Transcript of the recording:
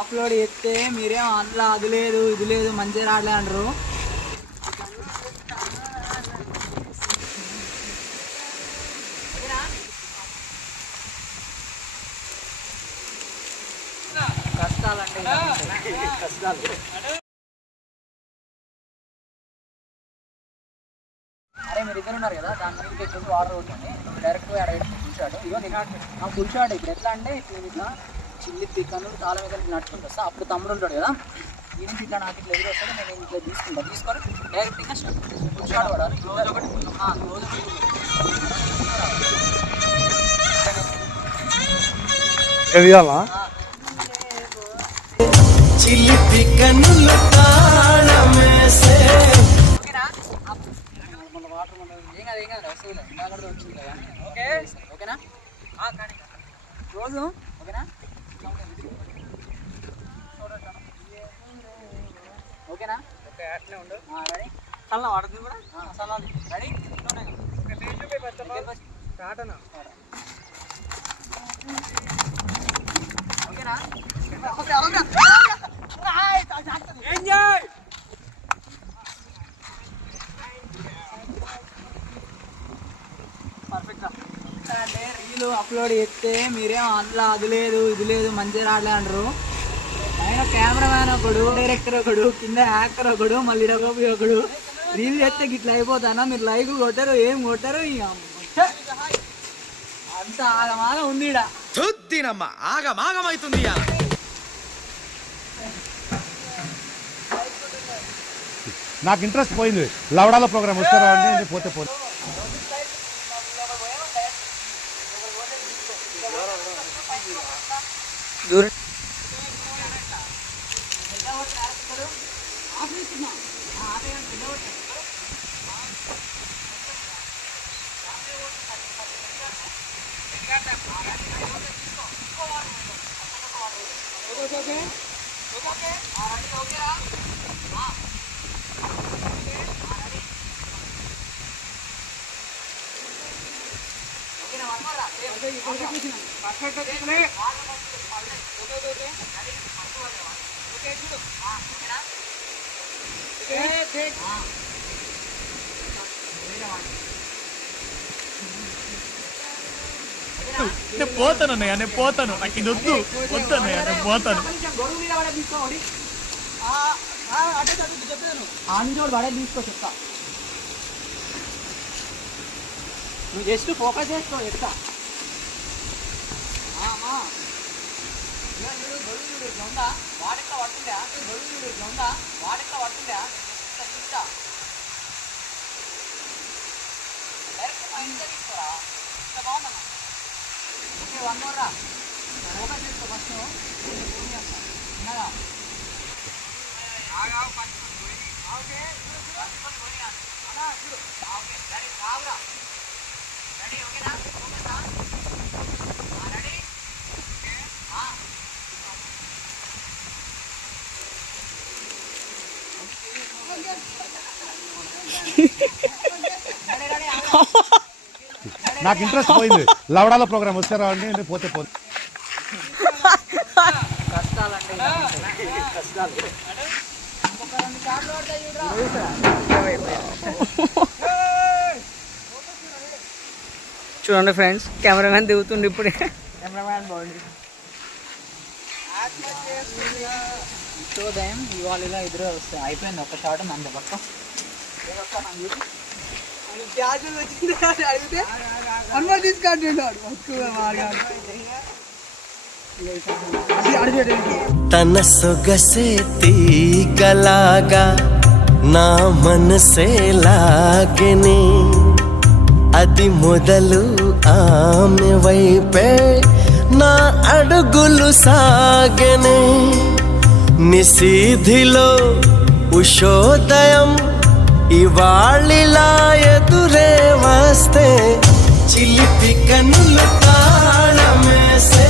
Upload చేస్తే మీరేం అందులో అది లేదు ఇది లేదు మంచిగా రావట్లే అంటారు. కష్టాలంటే కష్టాలు. అరే మీరు ఇద్దరు ఉన్నారు కదా, దాని మీద ఎక్కువ ఆర్డర్ అవుతుంది. డైరెక్ట్ ఆడ ఫుల్ షాట్. ఇగో నేను ఫుల్ షాట్. ఇప్పుడు ఎట్లా అంటే ఇట్లా చిల్లి తిక్కను తాళం మీద నడుచుకుంటూ వస్తా. అప్పుడు తమ్ముడు ఉంటాడు కదా, ఈ నుంచి ఇట్లా నాకు ఇట్లా ఎదురు వస్తాడు. నేను ఇట్లా తీసుకుంటాను. తీసుకొని డైరెక్ట్ ఇంకా ఫుల్ షాట్ పడాలి. క్లోజ్ ఒకటి క్లోజ్ ఒకటి చిల్లి తిక్కను ఓకేనా? రోజు ఓకేనా? ఓకేనా? అట్లే ఉండు. రెడీ? చల్ల వాడుతుంది కూడా చల్లాలి. రెడీ? ఓకేనా? ఎంజాయ్. అంటే రీలు అప్లోడ్ చేస్తే మీరేం అందులో అది లేదు ఇది లేదు మంచిగా రావట్లే అంటారు. ఆయన కెమెరామ్యాన్ ఒకడు, డైరెక్టర్ ఒకడు, కింద యాక్టర్ ఒకడు, మళ్ళీ ఒకడు. రీల్ చేస్తే గిట్లా అయిపోతానా? మీరు లైక్ కొట్టారు, ఏం కొట్టారు? అంత ఆగమాగం ఉంది. ఆగమాగమైతుంది. నాకు ఇంట్రెస్ట్ పోయింది. లవడాల ప్రోగ్రామ్ వస్తారా అంటే పోతే పోతే నేను పోతాను అన్నయ్య, నేను పోతాను. నాకు ఇది వద్దు వద్దు అన్నయ్య, నేను పోతాను. ఆంజోడు పడే తీసుకో చెప్తా. నువ్వు జస్ట్ ఫోకస్ చేసుకో చెప్తా. ఉందా వాడిట్లో పడుతుందా? ఉందా వాడిట్లో పడుతుందా? డైరెక్ట్ మైండ్ తీసుకోరా. ఇంత బాగుందమ్మా. ఓకే, వన్ మోర్ రా. ఫోకస్ చేసుకో ఫస్ట్. ఉన్నారా? ఓకే రెడీ కావురా. రెడీ ఓకేనా? ఓకేనా? రెడీ? నాకు ఇంట్రెస్ట్ పోయింది. లవడాల ప్రోగ్రామ్ వస్తారా అంటే పోతే పోతే కష్టాలంటే కష్టాలు. చూడండి ఫ్రెండ్స్, కెమెరామ్యాన్ దిగుతుండే ఇప్పుడే. కెమెరామ్యాన్ బాగుంది. చూద్దాం ఇవాళ ఇలా ఎదురు వస్తాయి. అయిపోయింది ఒక షాట్ అంత పక్క. అడిగితే అనుమతి తీసుకుంటున్నాడు. తన సొగసే తీగలాగా నా మనసే లాగెనే, అది మొదలు ఆమె వైపే నా అడుగులు సాగెనే. నిశీధిలో ఉషోదయం ఇవాళిలా ఎదురే వస్తే చిలిపి కన్నులు తాళమేసే.